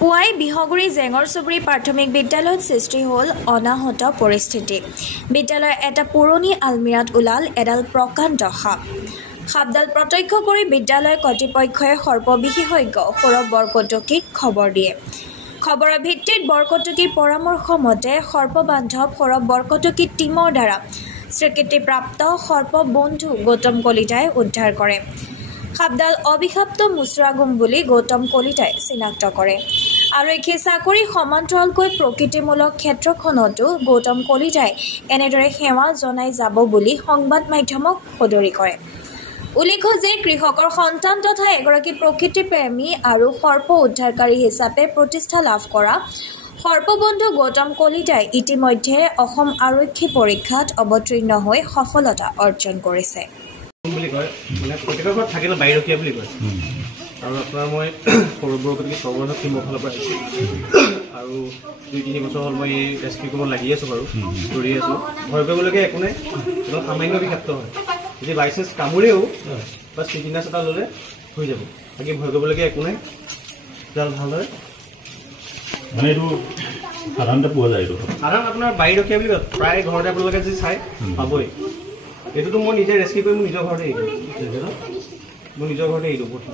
পুৱাই বিহগুৰি জেঙৰ চুবুৰী প্ৰাথমিক বিদ্যালয়ত সৃষ্টি হ'ল অনাহত পৰিস্থিতি। বিদ্যালয়ৰ এটা পুৰণি আলমিৰাত ওলাল এডাল প্ৰকাণ্ড সাপ। সাপডাল প্ৰত্যক্ষ কৰি বিদ্যালয় কৰ্তৃপক্ষই সৰ্প বিশেষজ্ঞ সৌৰভ বৰকটকীক খবৰ দিয়ে। খবৰৰ ভিত্তিত বৰকটকীৰ পৰামৰ্শ মতে সৰ্পবান্ধৱ সৌৰভ বৰকটকী টীমৰ দ্বাৰা স্বীকৃতিপ্ৰাপ্ত সৰ্প বন্ধু গৌতম কলিতাই উদ্ধাৰ কৰে। সাপডাল অবিষাক্ত মুচৰাগুম বুলি গৌতম কলিতাই চিনাক্ত কৰে। আৰক্ষী চাকৰি সমান্তৰালকৈ প্ৰকৃতিমূলক ক্ষেত্ৰখনতো গৌতম কলিতাই এনেদৰে সেৱা জনাই যাব বুলি সংবাদ মাধ্যমক সদৰি কৰে। উল্লেখ্য যে কৃষকৰ সন্তান তথা এগৰাকী প্ৰকৃতিপ্ৰেমী আৰু সৰ্প উদ্ধাৰকাৰী হিচাপে প্ৰতিষ্ঠা লাভ কৰা সৰ্পবন্ধু গৌতম কলিতাই ইতিমধ্যে অসম আৰক্ষী পৰীক্ষাত অৱতীৰ্ণ হৈ সফলতা অৰ্জন কৰিছে। বুলি কয় মানে প্ৰতিটো ঘৰত থাকিলে বাইৰকীয়া বুলি কয় আৰু আপোনাৰ মই সৌৰভ বৰকটকী সৰ্ববন্ধ টীমৰ ফালৰ পৰা আহিছোঁ আৰু 2-3 বছৰ হ'ল মই এই ৰেস্কিউ কামত লাগি আছোঁ বাৰু দৌৰি আছোঁ। ভয় কৰিবলগীয়া একো নাই, একদম সামান্য বিষাক্ত হয়। যদি বাইচান্স কামুৰেও বা চিকিনাছ এটা ল'লে হৈ যাব, বাকী ভয় কৰিবলগীয়া একো নাই, জাল ভাল হয়। মানে এইটো সাধাৰণতে পোৱা যায়, এইটো সাধাৰণ আপোনাৰ বাইৰকীয়া বুলি কয়, প্ৰায় ঘৰতে আপোনালোকে যদি চাই পাবই। এইটোতো মই নিজে ৰেস্কিউ কৰি মোৰ নিজৰ ঘৰতে এৰিলোঁ, মোৰ নিজৰ ঘৰতে এৰিলোঁ প্ৰথম।